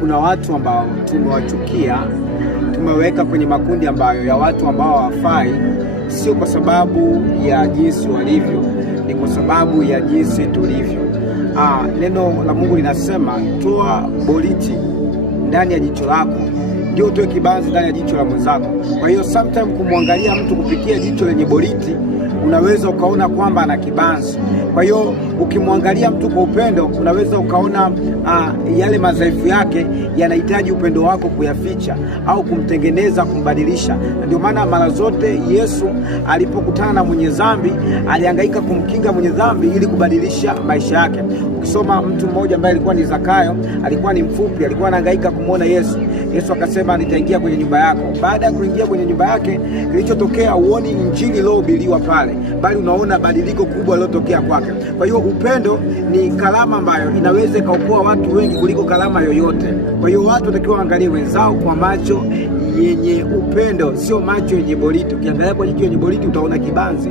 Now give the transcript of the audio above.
Kuna watu ambao tumewachukia, tumeweka kwenye makundi ambayo ya watu ambao hawafai, sio kwa sababu ya jinsi walivyo, ni kwa sababu ya jinsi tulivyo. Neno la Mungu linasema toa boriti ndani ya jicho lako ndio utoe kibanzi ndani ya jicho la mwenzako. Kwa hiyo sometimes kumwangalia mtu kupitia jicho lenye boriti unaweza ukaona kwamba ana kibanzi. Kwa hiyo ukimwangalia mtu kwa upendo unaweza ukaona yale madhaifu yake yanahitaji upendo wako kuyaficha au kumtengeneza, kumbadilisha. Ndio maana mara zote Yesu alipokutana na mwenye dhambi alihangaika kumkinga mwenye dhambi ili kubadilisha maisha yake. Ukisoma mtu mmoja ambaye alikuwa ni Zakayo, alikuwa ni mfupi, alikuwa anahangaika kumuona Yesu. Yesu akasema nitaingia kwenye nyumba yako. Baada ya kuingia kwenye nyumba yake, kilichotokea uoni injili iliyohubiriwa pale, bali unaona badiliko kubwa lilotokea kwake. Kwa hiyo upendo ni kalama ambayo inaweza ikaokoa watu wengi kuliko kalama yoyote. Kwa hiyo watu watakiwa waangalie wenzao kwa macho yenye upendo, sio macho yenye boriti. Ukiangalia kwa jicho yenye boriti utaona kibanzi.